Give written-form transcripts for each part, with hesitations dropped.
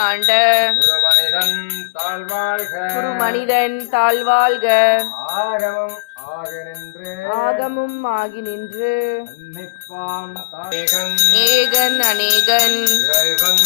ஆண்ட குருமனிதன் தாழ்வாழ்க குருமனிதன் தாழ்வாழ்க. ஆகமம் ஆகி நின்று ஆகமும் ஆகி நின்று அன்னிப்பான் ஏகன் அநேகன் இறைவன்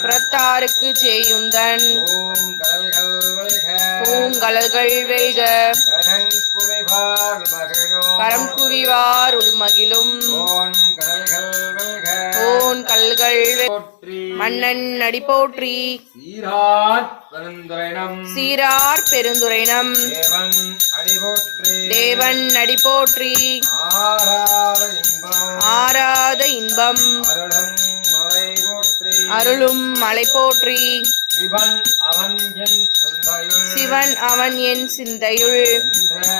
புறத்தாருக்கு செய்யுந்தன் ஓம் கடல்கள் வெல்க பூங்கலல்கள் வெல்க. கடங்குவிவார் மகிழும் கரம் குவிவார் உள்மகிழும் ஓன் கடல்கள் வெல்க ஓன் கல்கள் போற்றி மன்னன் அடி போற்றி. சீரார் பெருந்துரைனம் சீரார் பெருந்துரைனம் தேவன் அடி போற்றி தேவன் அடி போற்றி. ஆராத இன்பம் ஆராத இன்பம் அருளும் மலை போற்றி அருளும் மலை போற்றி. சிவன் அவன் என் சிந்தையுள் சிவன் அவன் என் சிந்தையுள் நின்ற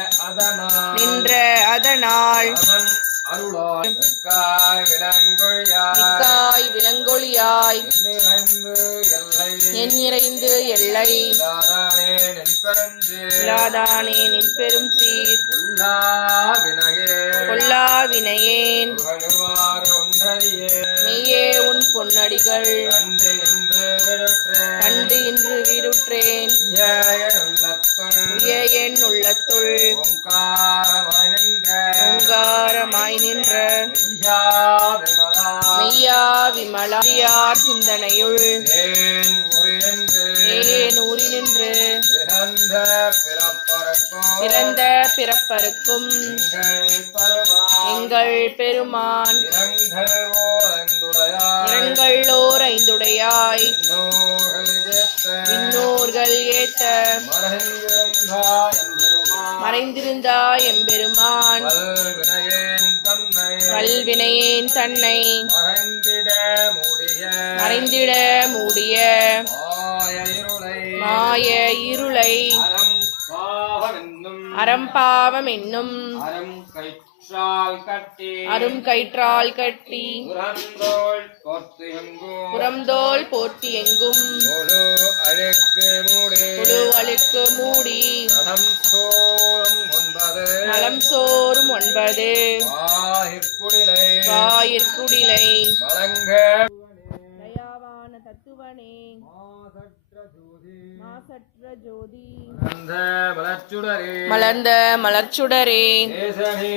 நின்ற அதனால் அதனால் அவன் அருளாய் மிக்காய் விலங்கொழியாய் மிக்காய் விலங்கொழியாய் நிறைந்து எல்லை என் நிறைந்து எல்லை இல்லாதானே நின்பெருஞ்சு இல்லாதானே நின் பெரும் சீர் உள்ளா வினகே கொல்லா வினையேன் புகழுவார் ஒன்றறியே மெய்யே உன் பொன்னடிகள் கண்டு இன்று விழுற்றேன் கண்டு இன்று வீருற்றேன். உய என் உள்ளத்துள் ஓங்காரமாய் நின்ற ஓங்காரமாய் நின்ற மெய்யா விமலா மெய்யா விமலார் சிந்தனையுள் தேன் உரிநின்று ஏன் ஊறி நின்று பிறந்த பிறப்பறக்கும் பிறந்த பிறப்பருக்கும் எங்கள் பெருமான் எங்கள் பெருமான் இரங்கள் ஓரந்துடையாய் இரங்களோர் ஐந்துடையாய் நூல்கள் ஏத்த விண்ணோர்கள் ஏத்த மறைந்திருந்தாய் எம்பெருமான் மறைந்திருந்தா எம்பெருமான் வல்வினையேன் தன்னை வல்வினையேன் தன்னை மறைந்திட மூடிய மறைந்திட மூடிய மாய இருளை மாய இருளை அறம் பாவமென்னும் அறம்பாவம் என்னும் அறம் கயிற்றால் கட்டி அரும் கயிற்றால் கட்டி புறந்தோள் போர்த்தியெங்கும் புறம்தோல் போர்த்தி எங்கும் முழு அழுக்கு மூடி புழு அழுக்கு மூடி நலம் சோறும் ஒன்பது நலம் சோறும் ஒன்பது வாயிற்குடிலை வாயிற்குடிலை வழங்க தயாவான தத்துவனே மாசற்ற ஜோதி மாசற்ற ஜோதி அந்த மலர்ச்சுடரே மலர்ந்த மலர்ச்சுடரே தேசனே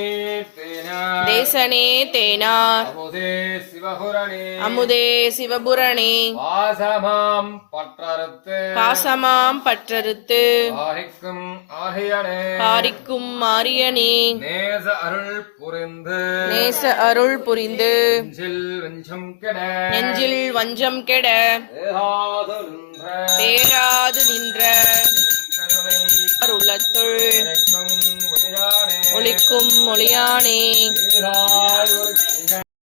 தேனா தேசனே தேனார் அமுதே சிவபுரணே அமுதே சிவபுரணே வாசமாம் பற்றறுத்து பாசமாம் பற்றறுத்து ஆரிக்கும் ஆகியனே பாரிக்கும் மாரியனே நேச அருள் புரிந்து நேச அருள் புரிந்து நெஞ்சில் வெஞ்சம் கெட நெஞ்சில் வஞ்சம் கெட ஏகாது நின்ற பேராது நின்ற கருணை உள்ளத்துள் கிடைக்கும் ஒளியானே ஒளிக்கும் மொழியானே ஈராய் ஒரு